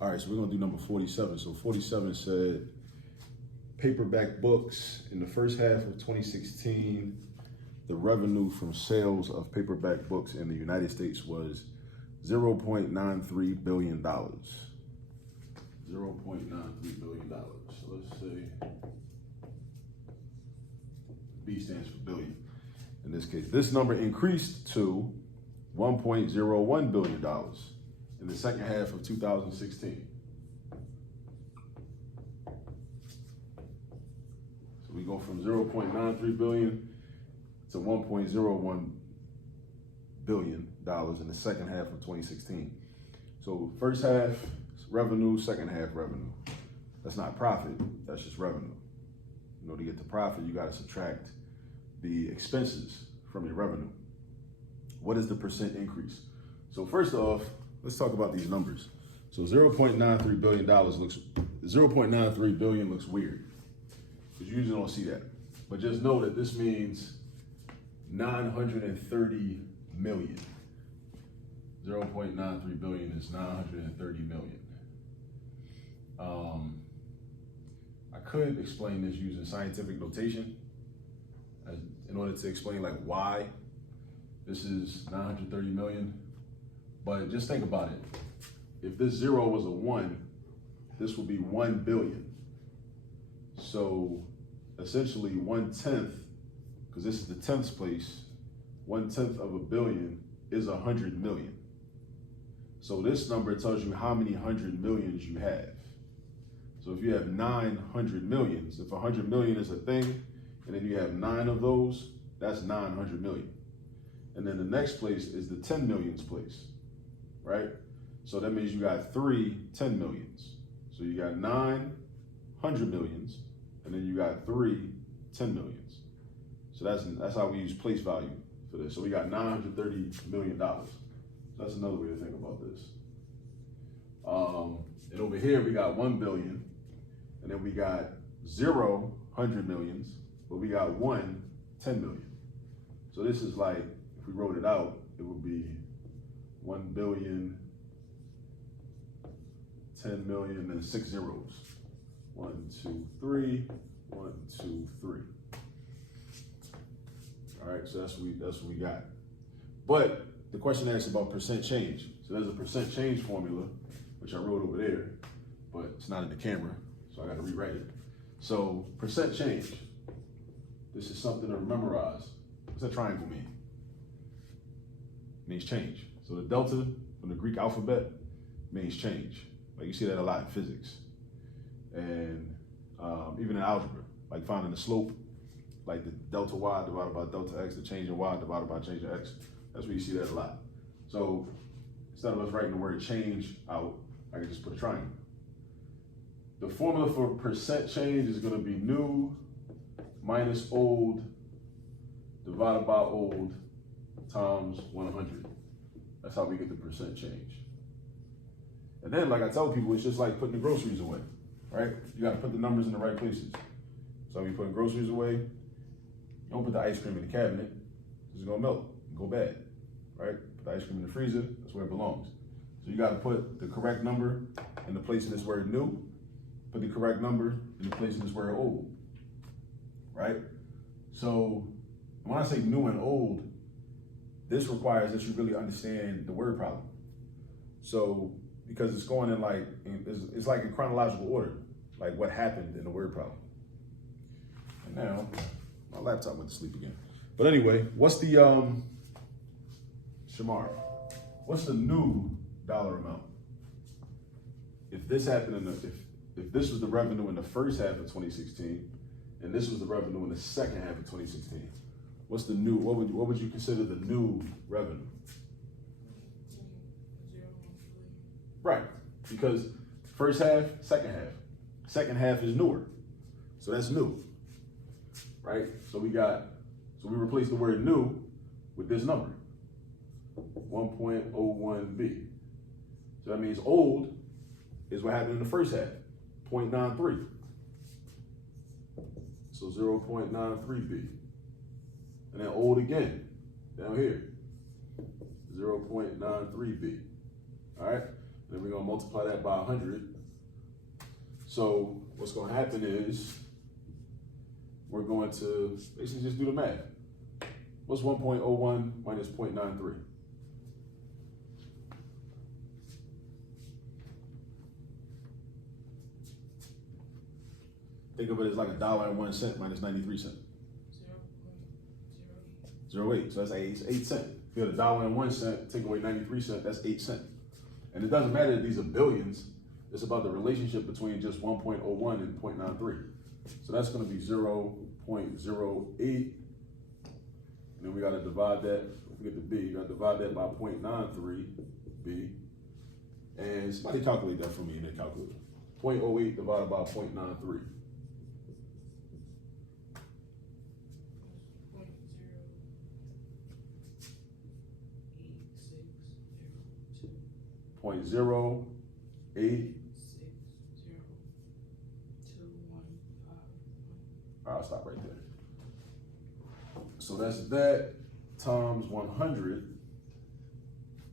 All right, so we're gonna do number 47. So 47 said paperback books in the first half of 2016, the revenue from sales of paperback books in the United States was $0.93 billion. $0.93 billion. So let's say B stands for billion. In this case, this number increased to $1.01 billion in the second half of 2016. So we go from 0.93 billion to $1.01 billion in the second half of 2016. So first half revenue, second half revenue. That's not profit, that's just revenue. In order to get the profit, you gotta subtract the expenses from your revenue. What is the percent increase? So first off, let's talk about these numbers. So $0.93 billion $0.93 billion looks weird, because you usually don't see that. But just know that this means 930 million. 0.93 billion is 930 million. I could explain this using scientific notation in order to explain like why this is 930 million. But just think about it. If this zero was a 1, this would be 1 billion. So essentially 1/10, because this is the 10th place, 1/10 of a billion is 100 million. So this number tells you how many 100 millions you have. So if you have 900 millions, if 100 million is a thing, and then you have 9 of those, that's 900 million. And then the next place is the 10 millions place, right? So that means you got 3 10 millions. So you got 9 100 millions, and then you got 3 10 millions. So that's how we use place value for this. So we got $930 million. That's another way to think about this. And over here we got 1 billion, and then we got 0 100 millions, but we got 1 10 million. So this is like, if we wrote it out, it would be 1 billion, 10 million, and 6 zeros. 1 2 3, 1 2 3. All right, so that's what we got. But the question asks about percent change. So there's a percent change formula, which I wrote over there, but it's not in the camera, so I got to rewrite it. So percent change. This is something to memorize. What's that triangle mean? It means change. So the delta from the Greek alphabet means change. Like you see that a lot in physics. And even in algebra, like finding the slope, like the delta y divided by delta x, the change in y divided by change in x. That's where you see that a lot. So instead of us writing the word change out, I can just put a triangle. The formula for percent change is going to be new minus old divided by old times 100. That's how we get the percent change. And then, like I tell people, it's just like putting the groceries away, right? You got to put the numbers in the right places. So when you put groceries away, you don't put the ice cream in the cabinet, it's going to melt and go bad, right? Put the ice cream in the freezer, that's where it belongs. So you got to put the correct number in the place of this word new, put the correct number in the place of this word old, right? So when I say new and old, this requires that you really understand the word problem. So, because it's going in like, it's like in chronological order, like what happened in the word problem. And now, my laptop went to sleep again. But anyway, what's the, Shamar, what's the new dollar amount? If this happened if this was the revenue in the first half of 2016, and this was the revenue in the second half of 2016, what's the new, what would you consider the new revenue? Right, because first half, second half. Second half is newer, so that's new, right? So we replace the word new with this number, 1.01B. So that means old is what happened in the first half, 0.93. So 0.93B. And then old again, down here, 0.93B. All right? Then we're gonna multiply that by 100. So what's gonna happen is we're going to basically just do the math. What's 1.01 minus 0.93? Think of it as like $1.01 minus 93 cents. 0.08. So that's 8 cents. If you had $1.01, take away 93 cents, that's 8 cents. And it doesn't matter that these are billions. It's about the relationship between just 1.01 and 0.93. So that's going to be 0.08. And then we got to divide that. Don't forget the B. You got to divide that by 0.93 B. And somebody calculate that for me in their calculator. 0.08 divided by 0.93. Point 0.08. I'll stop right there. So that's that times 100.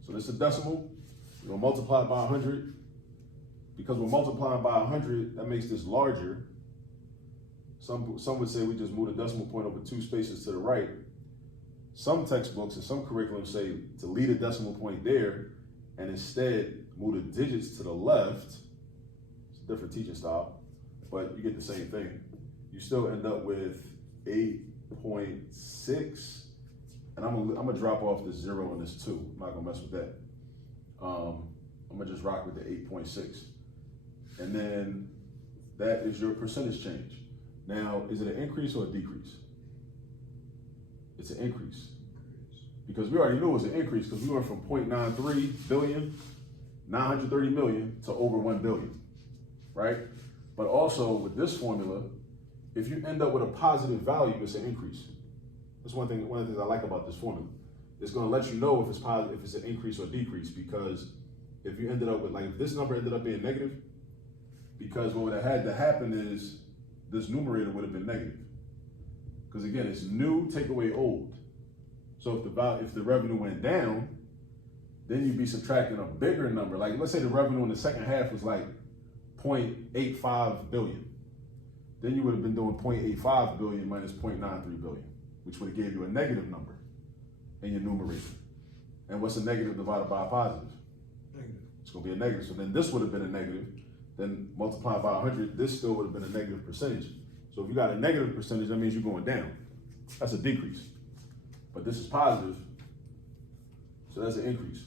So this is a decimal. We're gonna multiply it by 100. Because we're multiplying by 100, that makes this larger. Some would say we just move the decimal point over 2 spaces to the right. Some textbooks and some curriculums say to leave a decimal point there and instead move the digits to the left. It's a different teaching style, but you get the same thing. You still end up with 8.6, and I'm gonna drop off this 0 and this 2. I'm not gonna mess with that. I'm gonna just rock with the 8.6. And then that is your percentage change. Now, is it an increase or a decrease? It's an increase. Because we already knew it was an increase because we went from 0.93 billion, 930 million to over 1 billion, right? But also with this formula, if you end up with a positive value, it's an increase. That's one of the things I like about this formula. It's gonna let you know if it's positive, if it's an increase or decrease, because if you ended up with, like, if this number ended up being negative, because what would have had to happen is this numerator would have been negative. Because again, it's new, take away old. So if the revenue went down, then you'd be subtracting a bigger number. Like, let's say the revenue in the second half was like 0.85 billion. Then you would have been doing 0.85 billion minus 0.93 billion, which would have gave you a negative number in your numerator. And what's a negative divided by a positive? Negative. It's gonna be a negative. So then this would have been a negative. Then multiplied by 100, this still would have been a negative percentage. So if you got a negative percentage, that means you're going down. That's a decrease. But this is positive, so that's an increase.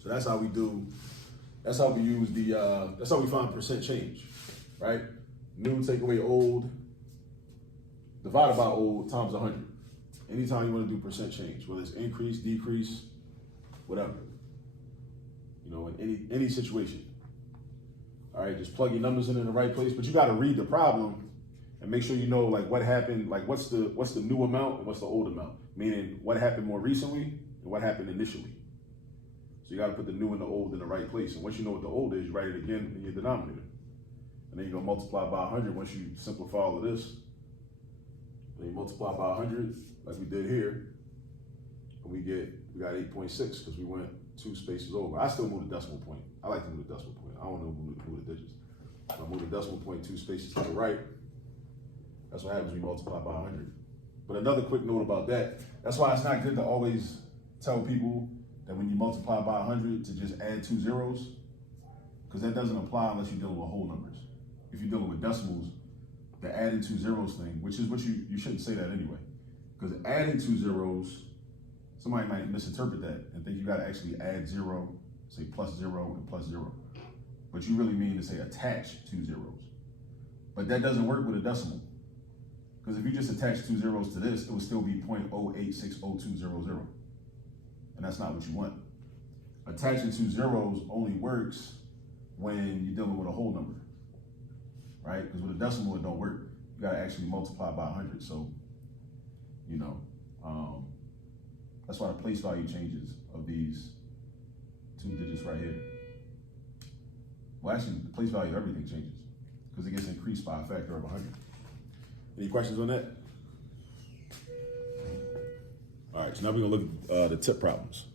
So that's how we do, that's how we use the, that's how we find percent change, right? New take away old, divided by old times 100. Anytime you want to do percent change, whether it's increase, decrease, whatever. You know, in any situation. All right, just plug your numbers in the right place, but you got to read the problem and make sure you know, like, what happened, like what's the new amount and what's the old amount, meaning what happened more recently and what happened initially. So you got to put the new and the old in the right place. And once you know what the old is, you write it again in your denominator. And then you're going to multiply by 100 once you simplify all of this. Then you multiply by 100 like we did here, and we got 8.6 because we went 2 spaces over. I still move the decimal point. I like to move the decimal point. I don't know move the digits. I move the decimal point 2 spaces to the right. That's what happens when you multiply by 100. But another quick note about that, that's why it's not good to always tell people that when you multiply by 100 to just add 2 zeros, because that doesn't apply unless you're dealing with whole numbers. If you're dealing with decimals, the adding 2 zeros thing, which is what you shouldn't say that anyway. Because adding 2 zeros, somebody might misinterpret that and think you gotta actually add 0, say plus 0 and plus 0. But you really mean to say attach 2 zeros. But that doesn't work with a decimal. Because if you just attach 2 zeros to this, it would still be 0.08600200. And that's not what you want. Attaching 2 zeros only works when you're dealing with a whole number, right? Because with a decimal, it don't work. You gotta actually multiply by 100. So, you know, that's why the place value changes of these 2 digits right here. Well, actually, the place value of everything changes because it gets increased by a factor of 100. Any questions on that? All right, so now we're gonna look at the tip problems.